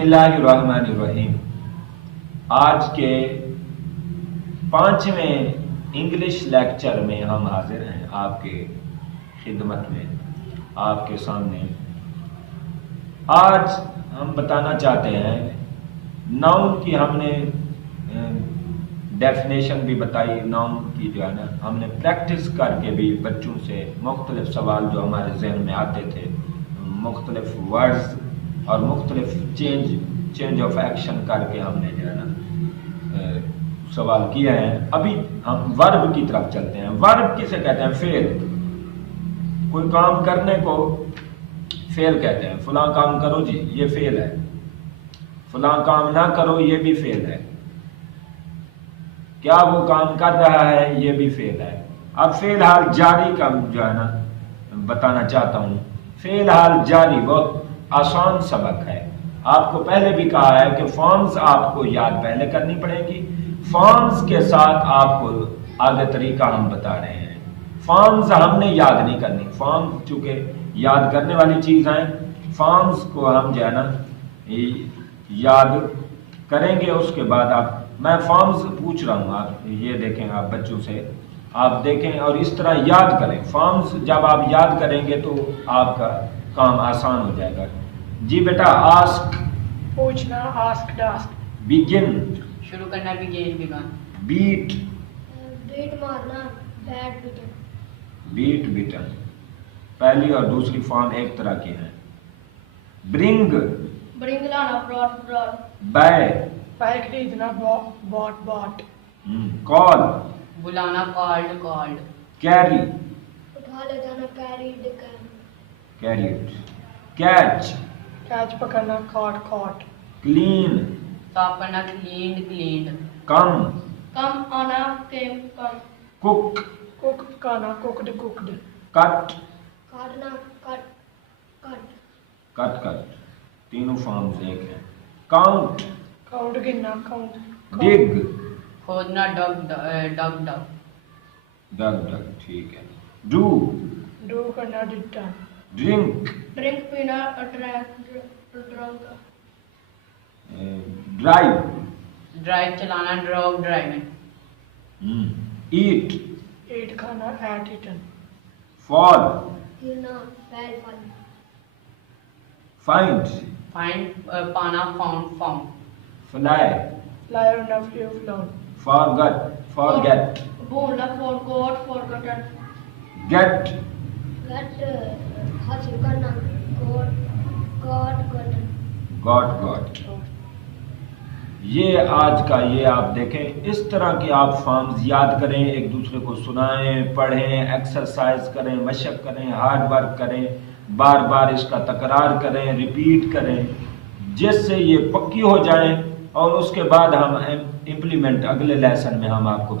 بسم اللہ الرحمن الرحیم۔ آج کے 5ویں انگلش لیکچر میں ہم حاضر ہیں آپ کے خدمت میں، آپ کے سامنے۔ آج ہم بتانا چاہتے ہیں ناؤن کی، ہم نے ڈیفینیشن بھی بتائی ناؤن کی، جو ہے نا ہم نے پریکٹس کر کے بھی بچوں سے مختلف سوال جو ہمارے ذہن میں آتے تھے، مختلف ورڈز اور مختلف چینج آف ایکشن کر کے ہم نے جو ہے نا سوال کیا ہے۔ ابھی ہم ورب کی طرف چلتے ہیں۔ ورب کسے کہتے ہیں؟ فعل۔ کوئی کام کرنے کو فعل کہتے ہیں۔ فلاں کام کرو جی، یہ فعل ہے۔ فلاں کام نہ کرو، یہ بھی فعل ہے۔ کیا وہ کام کر رہا ہے، یہ بھی فعل ہے۔ اب فعل حال جاری کا جو ہے نا بتانا چاہتا ہوں۔ فعل حال جاری بہت آسان سبق ہے۔ آپ کو پہلے بھی کہا ہے کہ فارمز آپ کو یاد پہلے کرنی پڑے گی، فارمز کے ساتھ آپ کو آگے طریقہ ہم بتا رہے ہیں۔ فارمز ہم نے یاد نہیں کرنی، فارمز چونکہ یاد کرنے والی چیز ہیں، فارمز کو ہم جو ہے نا یاد کریں گے۔ اس کے بعد میں فارمز پوچھ رہا ہوں، آپ یہ دیکھیں، آپ بچوں سے آپ دیکھیں اور اس طرح یاد کریں۔ فارمز جب آپ یاد کریں گے تو آپ کا کام آسان ہو جائے گا۔ جی بیٹا، آسک پوچھنا، آسک ڈاسک، بگن شروع کرنا، بگن بگن، بیٹ بیٹ مارنا، بیٹ بیٹن، بیٹ بیٹن، پہلی اور دوسری فارم ایک طرح کی ہیں۔ برنگ برنگ لانا، براٹ براٹ، بے پائے خریدنا، باٹ باٹ، کال بلانا، کالڈ کالڈ، کیری اٹھا لے جانا، کیریڈ کیریڈ، کیچ کیچ پکڑنا، کاٹ کاٹ، کلین صاف کرنا، کلینڈ کلینڈ، کم کم آنا، کیم کم، کک کوک پکانا، کوکڈ کوکڈ، کٹ کاٹنا، کٹ کٹ، کٹ کٹ، تینوں فارمز ایک ہیں۔ کاؤنٹ کاؤنٹ گننا، کاؤنٹ، ڈگ کھودنا، dig dig dig, dig dig, ٹھیک ہے۔ ڈو ڈو کرنا، ڈٹا، ڈرنک ڈرنک پینا، ڈرنک، ڈرائیو ڈرائیو چلانا، ڈراگ ڈرائیونگ، ایٹ ایٹ کھانا، ایٹ ایٹن، فال گرنا، فیل فل، فائنڈ فائنڈ پانا، فاؤنڈ فاؤنڈ، فلائی فلائی اورنا، فلیو فلون، فارگیٹ بولنا، forgot, forgotten, get got حاصل کرنا، گوٹ گاٹ گٹن، گاٹ۔ یہ آج کا یہ آپ دیکھیں، اس طرح کے آپ فارمز یاد کریں، ایک دوسرے کو سنائیں، پڑھیں، ایکسرسائز کریں، مشق کریں، ہارڈ ورک کریں، بار بار اس کا تکرار کریں، ریپیٹ کریں، جس سے یہ پکی ہو جائیں، اور اس کے بعد ہم امپلیمنٹ اگلے لیسن میں ہم آپ کو